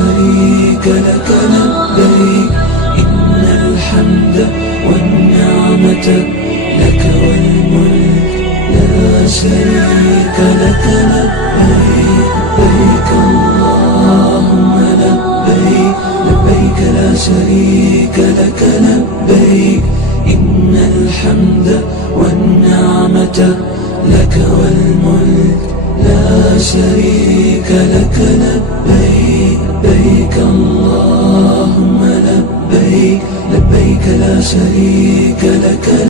شريك لك لبيك إن الحمد والنعمة لك والملك لا شريك لك لبيك لبيك اللهم لبيك لبيك لا شريك لك لبيك إن الحمد والنعمة لك والملك لا شريك لك لبيك لبيك اللهم لبيك لبيك لا شريك لك